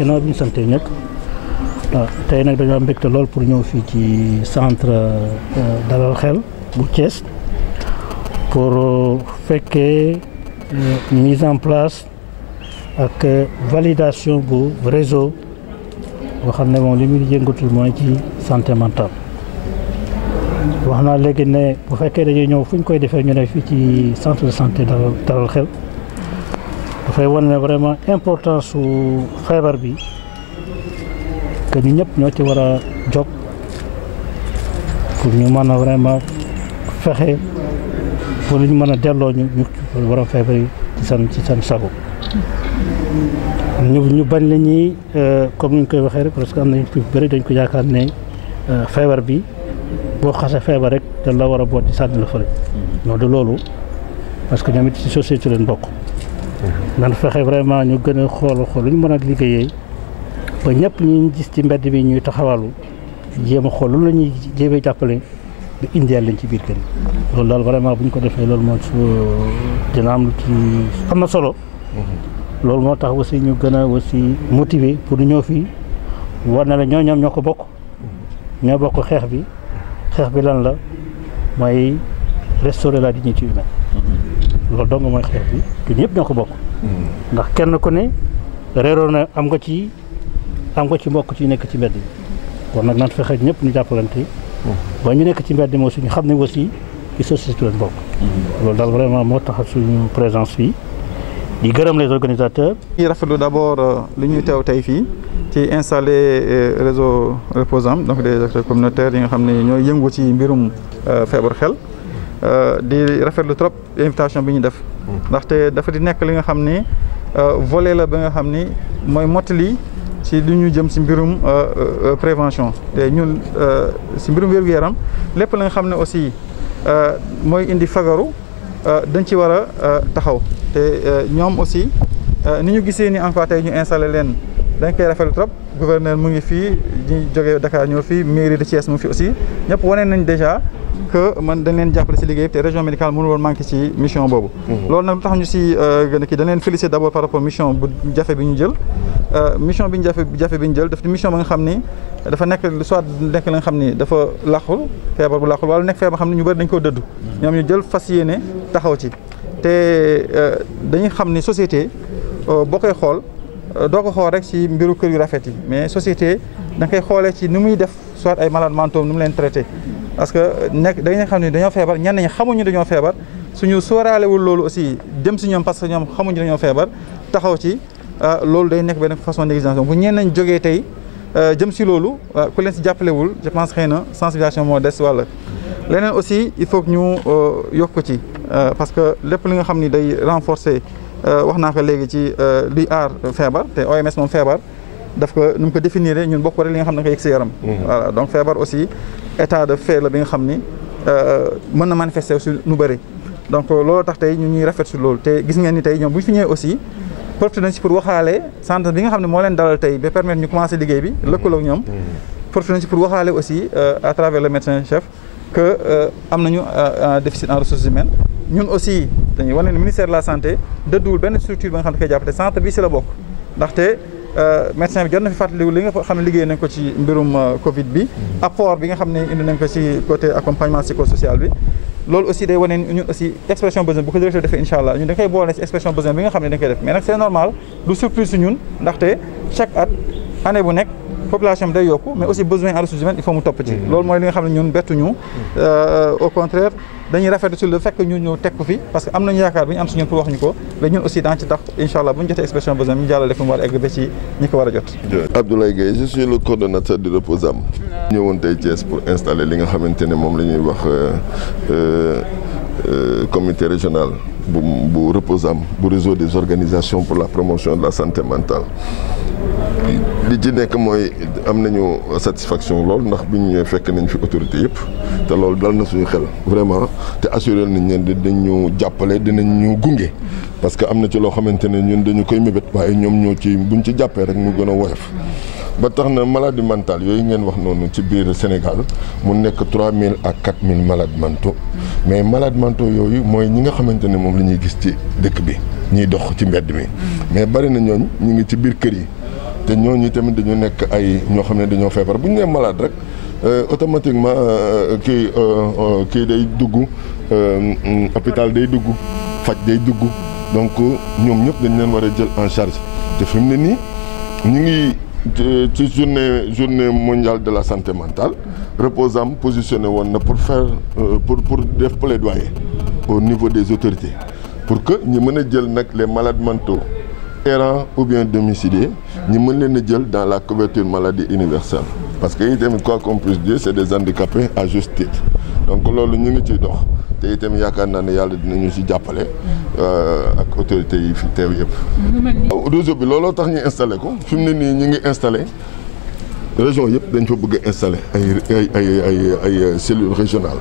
ginnaaw bi ñu sante ñëpp waaw tey nag dañoo am mbégte lool pour ñëw fii ci centre dalal xel bu Thiès pour fekkee mise en place ak validation bu réseau boo xam ne moom li muy yëngatu mooy ci santé mentale. wax naa léegi ne bu fekkee dañuy ñëw fu ñu koy defee ñu ne fii ci centre de santé dalal xel dafay wane ne vraiment importance su feebar bi que ñu ñëpp ñoo ci war a jóg pour ñu mën a vraiment fexe pour ñu mën a delloo ñu war a feebar yi ci seen sago. ñu bañ la ñuy comme ni ñu koy waxee rek parce que am nañu fi bëri dañ ko yaakaar ne feebar bi boo xasee feebar rek dañ la war a boot di sànni la fële. non de loolu parce que ñoom it ci société leen bokk. nan fexe vraiment ñu gën a xool lu ñu mën a liggéeyee ba ñëpp ñu gis ci mbedd bi ñuy taxawalu jéem a xool lu la ñuy jéemee jàppale ba indiyal leen ci biir kër yi. loolu daal vraiment bu ñu ko defee loolu moo dina am lu ci am na solo. loolu moo tax aussi ñu gën a aussi motiver pour ñu ñëw fii war na la ñoom ñoo ko bokk ñoo bokk xeex bi lan la mooy restaurer la dignité humaine. loolu dong mooy xeex bi te ñëpp ñoo ko bokk. ndax kenn ku ne réeroo na am nga ci mbokk ci nekk ci mbedd bi kon nag nan fexe ñëpp ñu jàppalante ba ñu nekk ci mbedd mi aussi ñu xam ne aussi ci société lañ bokk. loolu daal vraiment moo tax suñu présence fii. di gërëm les organisateurs. di rafetlu d'abord li ñuy teew tey fii ci installé réseau Reposam donc des acteurs communautaires yi nga xam ne ñooy yëngu ci mbirum feebar xel di rafetlu trop invitation bi ñu def. ndaxte dafa di nekk li nga xam ni volet la ba nga xam ni mooy mottali ci li ñu jëm ci mbirum prévention te ñun ci mbirum wér-gu-yaram lépp la nga xam ne aussi mooy indi fagaru dañ ci war a taxaw. te ñoom aussi ni ñu gisee ni encore tey ñu installé leen dañ koy rafetlu trop gouverneur mu ngi fii ñu jógee Dakar ñëw fii mairie de Thiès mu ngi fi aussi ñëpp wane nañ déjà que man dañ leen jàppale ci liggéey te région médicale mënu woon manqué ci mission boobu. loolu nag lu tax ñu ci gën a kii dañ leen féliciter d'abord par rapport mission bu jafe bi ñu jël mission bi ñu jafe bi ñu jël daf di mission ba nga xam ni dafa nekk soit nekk la nga xam ni dafa làqul feebar bu làqul wala nekk feebar xam ni ñu bëri dañ koo dëddu ñoom ñu jël fas yéene taxaw ci. te dañuy xam ni société boo koy xool doo ko xool rek ci mbiru kër yu rafet yi mais société da nga koy xoolee ci ni muy def soit ay malades mentaux ni mu leen traité parce que dañuy xam ni dañoo feebar ñenn ñi xamuñu dañoo feebar suñu sóoraalewul loolu aussi dem ci ñoom parce que ñoom xamuñu dañoo feebar taxaw ci loolu day nekk benn façon négligence bu ñenn ñi jógee tey jëm ci loolu ku leen ci jàppalewul je pense xëy na sensibilisation moo des walla leneen aussi il faut que ñu yokk ci parce que lépp li nga xam ni day renforcer wax naa ko léegi ci luy aar feebar te OMS moom feebar daf ko nu mu ko définir ñun bokk rek li nga xam ne da nga yëg ci yaram. voilà donc feebar aussi état de fait la bi nga xam ni mën na manifester aussi nu bëri. donc loolu tax tey ñu ñuy rafet si loolu te gis ngeen ni tey ñoom bu ñu fi ñëwee aussi profité nañ si pour waxaale centre bi nga xam ne moo leen dalal tey ba permettre ñu commencer liggéey bi lëkkaloo ak ñoom. profité nañ si pour waxaale aussi à travers le médecin chef que am nañu déficit en ressources humaines. ñun aussi dañuy wane ne ministère de la santé dëdduwul benn structure ba nga xam ne koy jàpp te centre bi si la bokk ndaxte médecin bi jot na fi fàttaliwu li nga xam ne liggéey nañ ko ci mbirum Covid bi apport bi nga xam ne indi nañ ko ci côté accompagnement psychosocial bi loolu aussi day wane ñun aussi expression besoin bu ko directeur defee incha allah ñun dañ koy boole ci expression besoin bi nga xam ne dañ koy def mais nag c'est normal du surprise si ñun ndaxte chaque année bu nekk population bi day yokku mais aussi besoin en ressources humaines il faut mu topp ci loolu mooy li nga xam ne ñun bettuñu au contraire dañuy rafetlu sur le fait que ñun ñëw teg ko fi parce que am nañu yaakaar bi ñu am si ñun pour wax ñu ko mais ñun aussi daan ci tax incha allah bu ñu jotee expression besoin ñu jàllale fi mu war a egg ba ci ñi ko war a jot. Abdoulaye Gueye je suis le coordonnateur du Reposam. ñëwoon tey Thiès pour installer li nga xamante ne moom la ñuy wax comité régional bu Reposam bu réseau des organisations pour la promotion de la santé mentale. li ci nekk mooy am nañu satisfaction lool ndax bi ñu ñëwee fekk nañ fi autorité yëpp te loolu dal na suñu xel vraiment te assuré nañ ne dinañu jàppale dinañ ñu gunge parce que am na ci loo xamante ne ñun dañu koy mébét waaye ñoom ñoo ci buñ ci jàppee rek mu gën a woyof ba tax na maladie mentale yooyu ngeen wax noonu ci biir Sénégal mu nekk 3000 à 4000 malades mentaux mais malades mentaux yooyu mooy ñi nga xamante ne moom la ñuy gis ci dëkk bi ñiy dox ci mbedd mi mais bari na ñooñ ñu ngi ci biir kër yi te ñooñu tamit dañu nekk ay ñoo xam ne dañoo feebar bu ñu nee malade rek automatiquement kii day dugg hôpital day dugg faj day dugg donc ñoom ñëpp dañ leen war a jël en charge te fi mu ne nii ñu ngi ci journée mondiale de la santé mentale Reposam positionné woon na pour faire pour def plaidoyer au niveau des autorités pour que ñi mën a jël nag les malades mentaux errants ou bien domiciliés ñi mën leen a jël dans la couverture maladie universelle parce que itamit quoi qu'on puisse dire c'est des handicapés à juste titre donc loolu ñu ngi ciy dox te itam yaakaar naa ne yàlla dinañu ci jàppale ak autorités yi fi teew yëpp. réseau bi looloo tax ñu installé ko fi mu ne nii ñu ngi installé région yëpp dañ fa bëgg a installé ay cellules régionales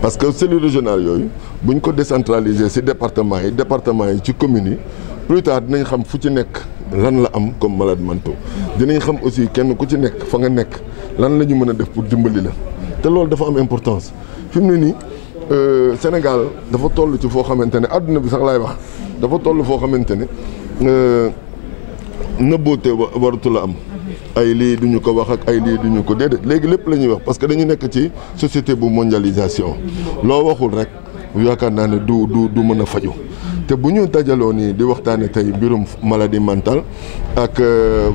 parce que cellules régionales yooyu buñ ko décentraliser ci département yi ci communes yi plus tard dinañ xam fu ci nekk lan la am comme malade mentaux dinañ xam aussi kenn ku ci nekk fa nga nekk lan la ñu mën a def pour dimbali la te loolu dafa am importance fi mu ne nii Sénégal dafa toll ci foo xamante ne àdduna bi sax laay wax dafa toll foo xamante ne nëbboote waratu la am ay lii duñu ko wax ak ay lii duñu ko déedéet léegi lépp la ñuy wax parce que dañu nekk ci société bu mondialisation loo waxul rek yaakaar naa ne du mën a faju te bu ñu dajaloo nii di waxtaane tey mbirum maladie mentale ak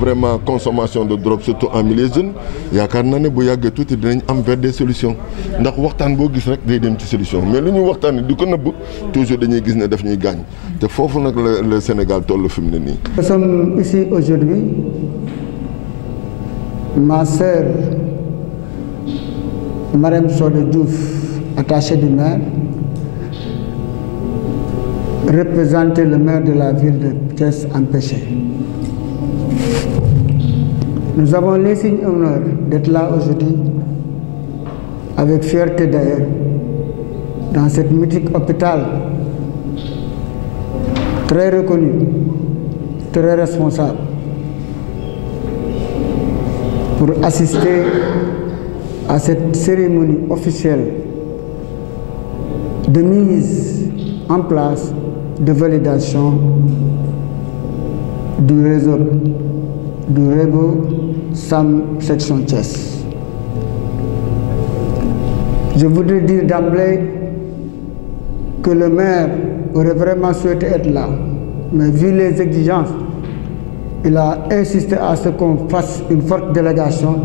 vraiment consommation de drogue surtout en milieu jeune yaakaar naa ne bu yàggee tuuti dinañ am vers des solutions ndax waxtaan boo gis rek day dem ci solution mais lu ñu waxtaane di ko nëbb toujours dañuy gis ne daf ñuy gaañ te foofu nag le Sénégal toll fi mu ne nii. Nous sommes ici aujourd'hui, ma sœur Marème Sode Diouf, attachée du maire, représenter le maire de la ville de Thiès empêché. Nous avons l'insigne honneur d'être là aujourd'hui, avec fierté d'ailleurs, dans cet mythique hôpital très reconnu, très responsable, pour assister à cette cérémonie officielle de mise en place de validation du réseau SAM section Thiès. Je voudrais dire d'emblée que le maire aurait vraiment souhaité être là, mais vu les exigences, il a insisté à ce qu'on fasse une forte délégation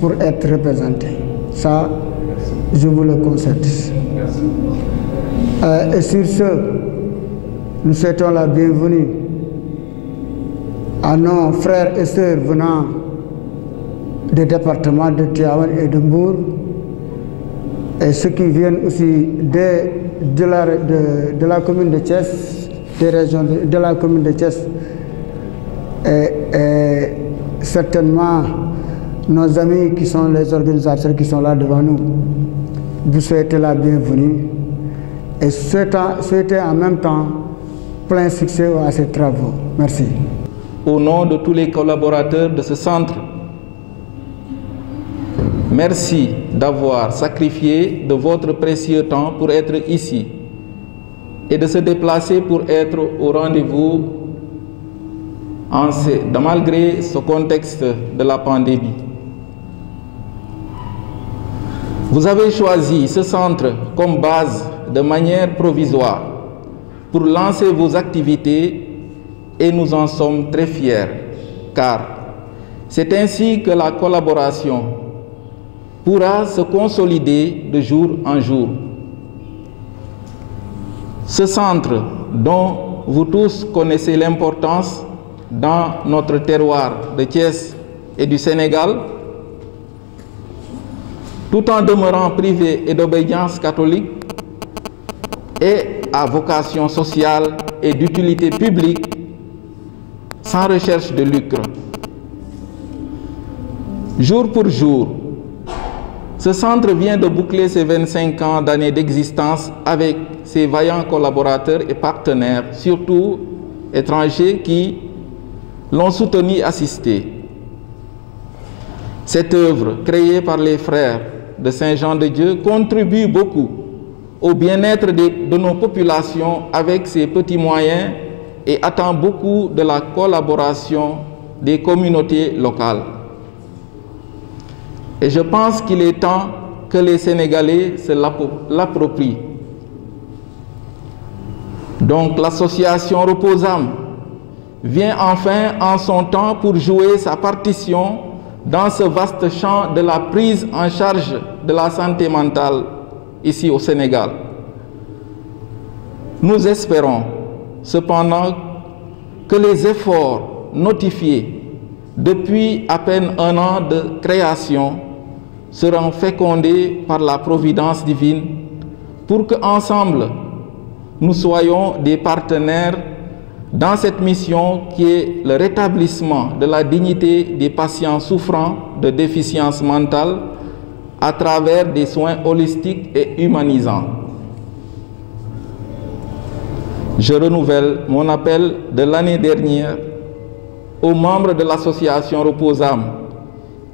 pour être représenté. Ça, je vous le concède. Et sur ce, nous souhaitons la bienvenue à nos frères et sœurs venant des départements de Tivaouane et de Mbour et ceux qui viennent aussi de la commune de Thiès, des régions de la commune de Thiès et certainement nos amis qui sont les organisateurs qui sont là devant nous. Vous souhaitez la bienvenue et souhaitez en même temps plein succès à ces travaux. Merci. Au nom de tous les collaborateurs de ce centre, merci d'avoir sacrifié de votre précieux temps pour être ici et de se déplacer pour être au rendez-vous malgré ce contexte de la pandémie. Vous avez choisi ce centre comme base de manière provisoire pour lancer vos activités et nous en sommes très fiers, car c'est ainsi que la collaboration pourra se consolider de jour en jour. Ce centre, dont vous tous connaissez l'importance dans notre terroir de Thiès et du Sénégal, tout en demeurant privé et d'obédience catholique, est à vocation sociale et d'utilité publique, sans recherche de lucre. Jour pour jour, ce centre vient de boucler ses 25 ans d'années d'existence avec ses vaillants collaborateurs et partenaires, surtout étrangers, qui l'ont soutenu et assisté. Cette œuvre, créée par les frères de Saint-Jean-de-Dieu, contribue beaucoup au bien-être de nos populations avec ses petits moyens et attend beaucoup de la collaboration des communautés locales. Et je pense qu'il est temps que les Sénégalais se l'approprient. Donc l'association Reposam vient enfin en son temps pour jouer sa partition dans ce vaste champ de la prise en charge de la santé mentale ici au Sénégal. Nous espérons cependant que les efforts notifiés depuis à peine un an de création seront fécondés par la providence divine pour qu'ensemble nous soyons des partenaires dans cette mission qui est le rétablissement de la dignité des patients souffrant de déficience mentale à travers des soins holistiques et humanisants. Je renouvelle mon appel de l'année dernière aux membres de l'association Reposam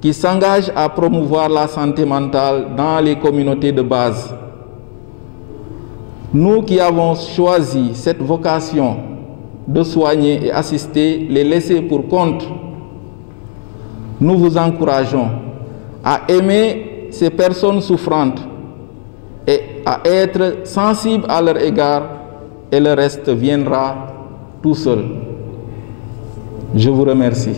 qui s'engagent à promouvoir la santé mentale dans les communautés de base. Nous qui avons choisi cette vocation de soigner et assister les laissés pour compte, nous vous encourageons à aimer ces personnes souffrantes et à être sensibles à leur égard, et le reste viendra tout seul. Je vous remercie.